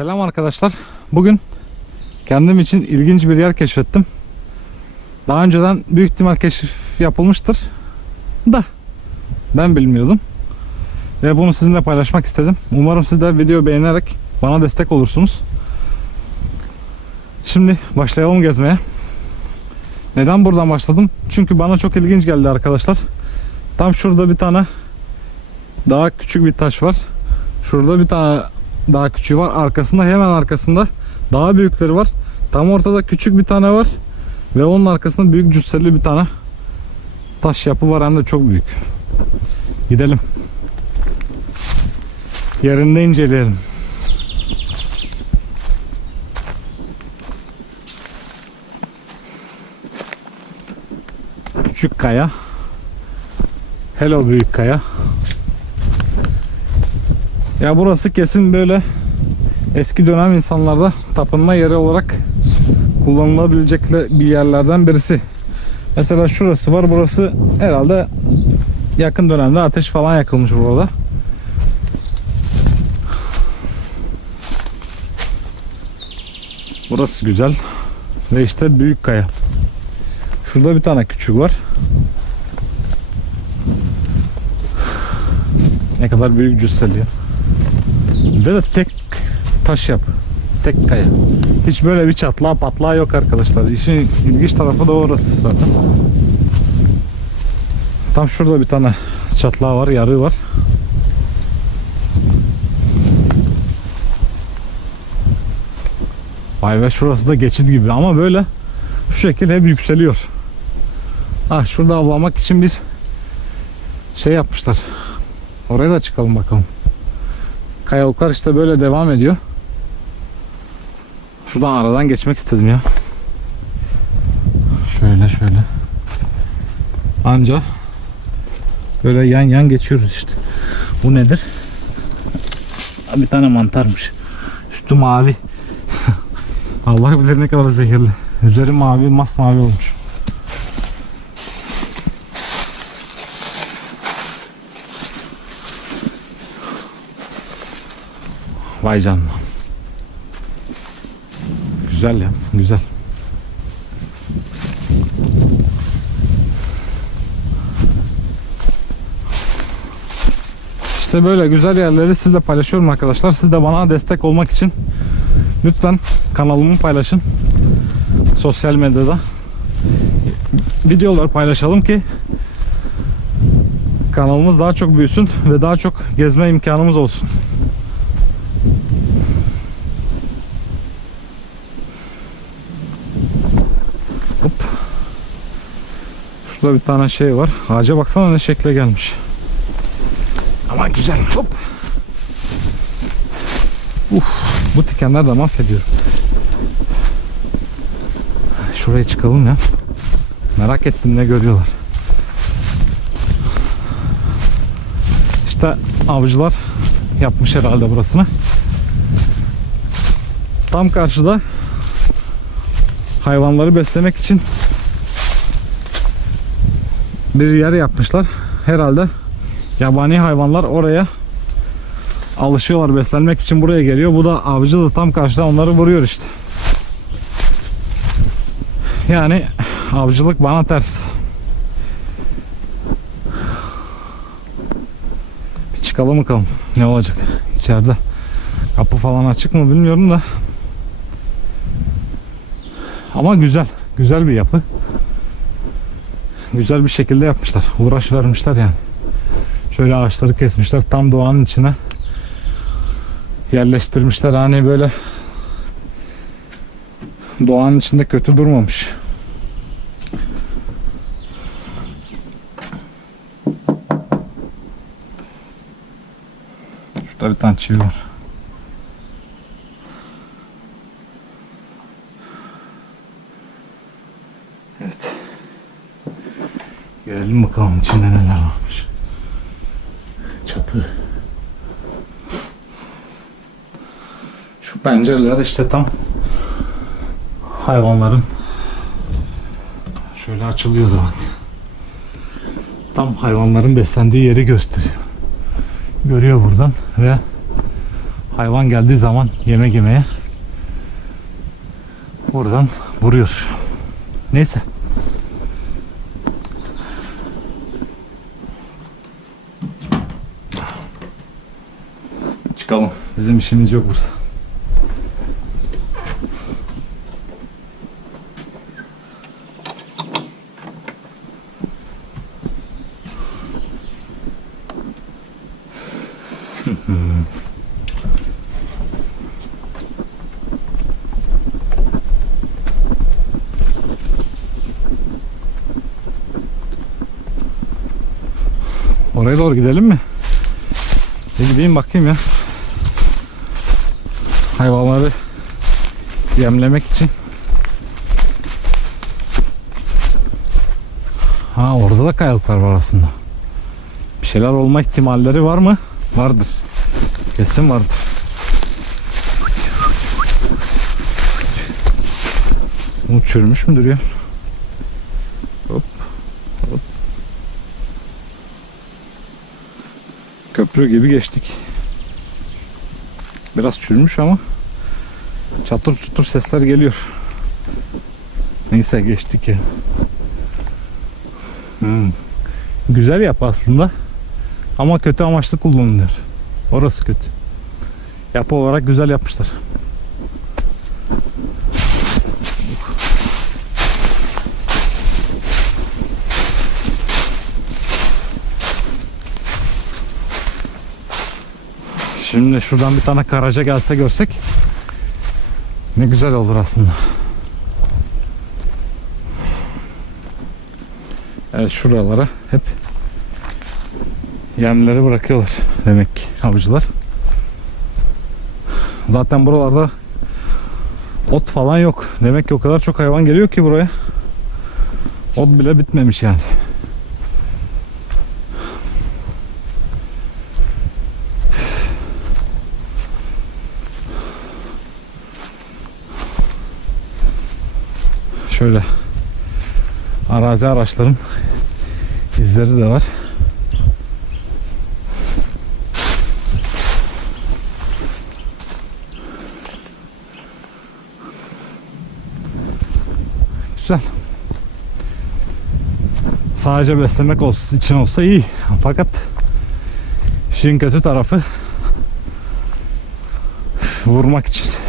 Selam arkadaşlar. Bugün kendim için ilginç bir yer keşfettim. Daha önceden büyük ihtimal keşif yapılmıştır. Da ben bilmiyordum. Ve bunu sizinle paylaşmak istedim. Umarım siz de video beğenerek bana destek olursunuz. Şimdi başlayalım gezmeye. Neden buradan başladım? Çünkü bana çok ilginç geldi arkadaşlar. Tam şurada bir tane daha küçük bir taş var. Şurada bir tane daha küçüğü var. Arkasında hemen arkasında daha büyükleri var. Tam ortada küçük bir tane var. Ve onun arkasında büyük cüsseli bir tane taş yapı var hem de çok büyük. Gidelim. Yerinde inceleyelim. Küçük kaya. Hello büyük kaya. Ya burası kesin böyle eski dönem insanlarda tapınma yeri olarak kullanılabilecek bir yerlerden birisi. Mesela şurası var. Burası herhalde yakın dönemde ateş falan yakılmış burada. Burası güzel. Ve işte büyük kaya. Şurada bir tane küçük var. Ne kadar büyük cüsseli ya. Ve de tek taş yap. Tek kaya. Hiç böyle bir çatlağı patlağı yok arkadaşlar. İşin ilginç tarafı da orası zaten. Tam şurada bir tane çatlağı var, yarığı var. Vay be şurası da geçit gibi ama böyle şu şekil hep yükseliyor. Ah şurada avlamak için bir şey yapmışlar. Oraya da çıkalım bakalım. Kayalıklar işte böyle devam ediyor. Şuradan aradan geçmek istedim ya. Şöyle şöyle. Anca böyle yan yan geçiyoruz işte. Bu nedir? Bir tane mantarmış. Üstü mavi. Allah bilir ne kadar zehirli. Üzeri mavi, masmavi olmuş. Vay canına. Güzel ya, güzel. İşte böyle güzel yerleri sizle paylaşıyorum arkadaşlar. Siz de bana destek olmak için lütfen kanalımı paylaşın. Sosyal medyada videolar paylaşalım ki kanalımız daha çok büyüsün ve daha çok gezme imkanımız olsun. Şurada bir tane şey var. Ağaca baksana ne şekle gelmiş. Ama güzel. Hop. Uf, bu tikenler de mahvediyor. Şuraya çıkalım ya. Merak ettim ne görüyorlar. İşte avcılar yapmış herhalde burasını. Tam karşıda hayvanları beslemek için bir yer yapmışlar. Herhalde yabani hayvanlar oraya alışıyorlar beslenmek için buraya geliyor. Bu da avcı da tam karşıda onları vuruyor işte. Yani avcılık bana ters. Bir çıkalım bakalım ne olacak içeride. Kapı falan açık mı bilmiyorum da. Ama güzel. Güzel bir yapı. Güzel bir şekilde yapmışlar. Uğraş vermişler yani. Şöyle ağaçları kesmişler. Tam doğanın içine yerleştirmişler. Hani böyle doğanın içinde kötü durmamış. Şurada bir tane çivi var. Evet. Görelim bakalım içinde neler varmış. Çatı. Şu pencereler işte tam hayvanların şöyle açılıyordu bak. Tam hayvanların beslendiği yeri gösteriyor. Görüyor buradan ve hayvan geldiği zaman yemek yemeye buradan vuruyor. Neyse. Çıkalım. Bizim işimiz yok burada. Oraya doğru gidelim mi? Bir gideyim bakayım ya. Hayvanları yemlemek için. Ha orada da kayalıklar var aslında. Bir şeyler olma ihtimalleri var mı? Vardır. Kesin vardır. Bu çürümüş müdür ya? Hop. Hop. Köprü gibi geçtik. Biraz çürümüş ama çatır çutur sesler geliyor. Neyse geçtik ya. Hmm. Güzel yap aslında. Ama kötü amaçlı kullanılıyor. Orası kötü. Yapı olarak güzel yapmışlar. Şimdi şuradan bir tane karaca gelse görsek ne güzel olur aslında. Evet şuralara hep yemleri bırakıyorlar demek ki avcılar. Zaten buralarda ot falan yok. Demek ki o kadar çok hayvan geliyor ki buraya. Ot bile bitmemiş yani. Şöyle arazi araçların izleri de var. Güzel. Sadece beslemek olsun, için olsa iyi. Fakat işin kötü tarafı vurmak için.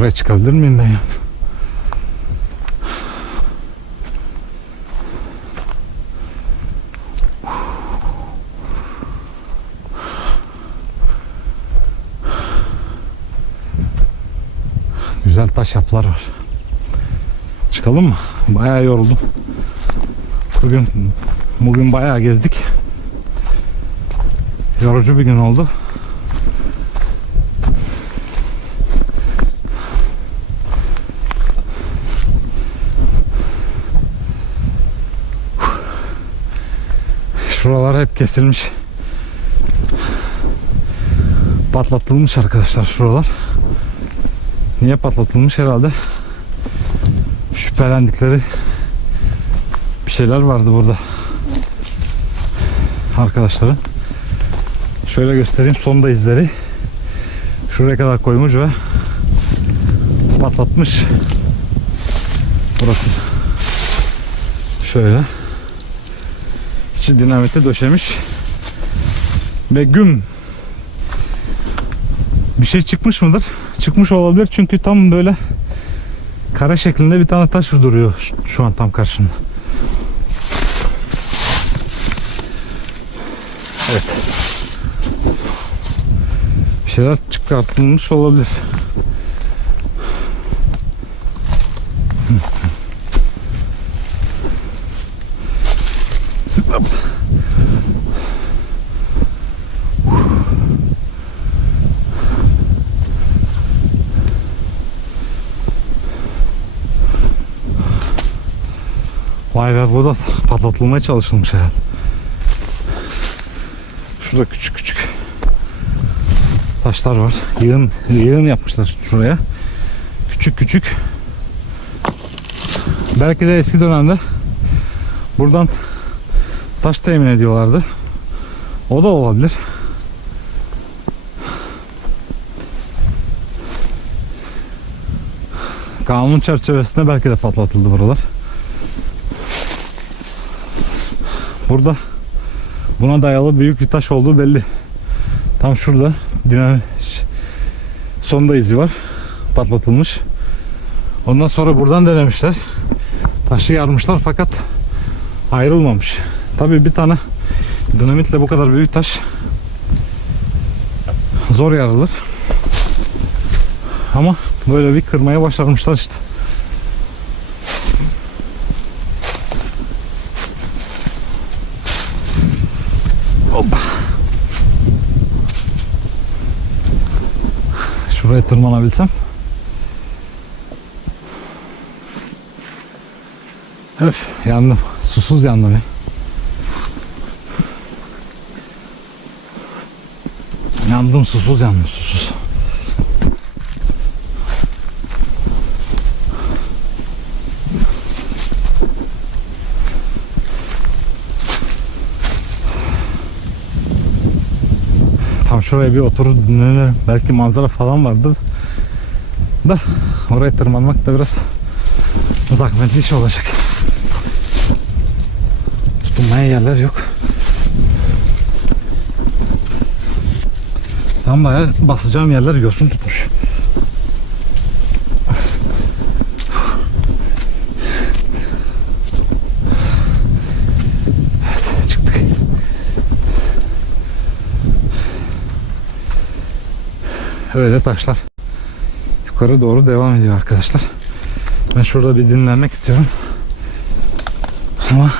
Oraya çıkabilir miyim ben ya? Güzel taş yapılar var. Çıkalım mı? Bayağı yoruldum. Bugün bugün bayağı gezdik. Yorucu bir gün oldu. Şuralar hep kesilmiş. Patlatılmış arkadaşlar şuralar. Niye patlatılmış herhalde? Şüphelendikleri bir şeyler vardı burada. Arkadaşların. Şöyle göstereyim sonda izleri. Şuraya kadar koymuş ve patlatmış. Burası. Şöyle. İçi dinamite döşemiş. Ve güm. Bir şey çıkmış mıdır? Çıkmış olabilir çünkü tam böyle kare şeklinde bir tane taş duruyor şu, an tam karşımda. Evet. Bir şeyler çıkartılmış olabilir. Hop. Vay be bu da patlatılmaya çalışılmış herhalde. Şurada küçük küçük taşlar var. Yığın, yığın yapmışlar şuraya. Küçük küçük. Belki de eski dönemde buradan taş temin ediyorlardı. O da olabilir. Kanun çerçevesinde belki de patlatıldı buralar. Burada buna dayalı büyük bir taş olduğu belli. Tam şurada dinamik sonda izi var. Patlatılmış. Ondan sonra buradan denemişler. Taşı yarmışlar fakat ayrılmamış. Tabii bir tane dinamitle bu kadar büyük taş zor yarılır. Ama böyle bir kırmaya başarmışlar işte. Hoppa. Şuraya tırmanabilsem. Öf yandım. Susuz yandım ya. Yandım susuz yandım susuz. Şuraya bir oturur dinlenirim. Belki manzara falan vardı. Da oraya tırmanmak da biraz zahmetli iş olacak. Tutunmaya yerler yok. Tam bayağı basacağım yerler yosun tutmuş. Öyle taşlar yukarı doğru devam ediyor arkadaşlar. Ben şurada bir dinlenmek istiyorum. Ama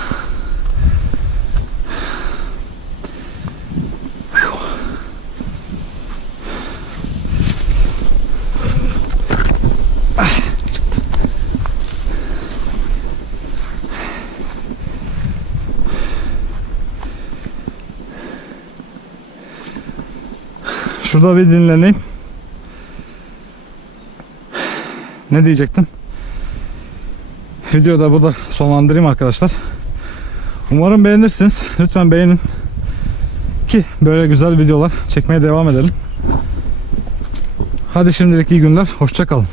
şurada bir dinleneyim. Ne diyecektim? Videoda burada sonlandırayım arkadaşlar. Umarım beğenirsiniz. Lütfen beğenin. Ki böyle güzel videolar çekmeye devam edelim. Hadi şimdilik iyi günler. Hoşça kalın.